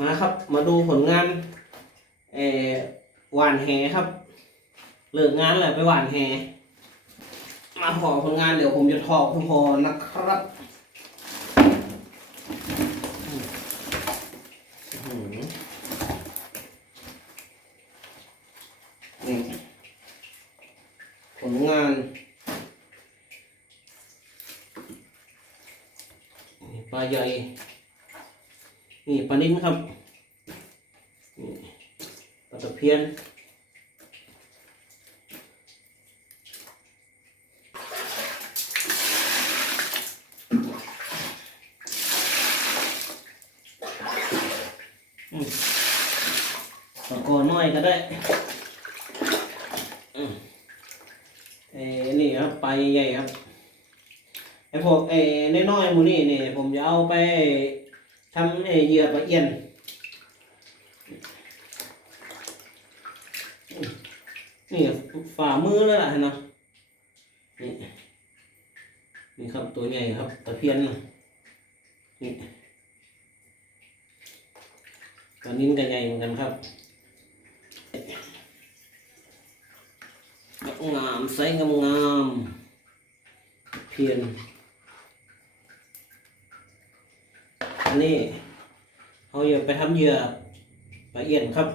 มาครับ มาดูผลงานเออหวานแหครับ เลิกงานแล้วไปหวานแหมาขอผลงานเดี๋ยวผมจะทอกทุกคนะครับผลงานปลาใหญ่ นี่ปลานิ่มครับนี่ปลาตะเพียนอืมปลากอน้อยก็ได้เอ้นี่ครับไปใหญ่ครับไอพวกไอ้น้อยๆมูนี่นี่ผมจะเอาไป ทำไอ้เหยื่อปลาเอียนนี่ฝ่ามือเลยล่ะเห็นเนาะนี่นี่ครับตัวใหญ่ครับตะเพียนน่ะนี่ตอนนี้ก็ใหญ่เหมือนกันครับงามใสงามงามๆเพียน อันนี้เขาอยาไปทำเหยื่อละเอียนครับ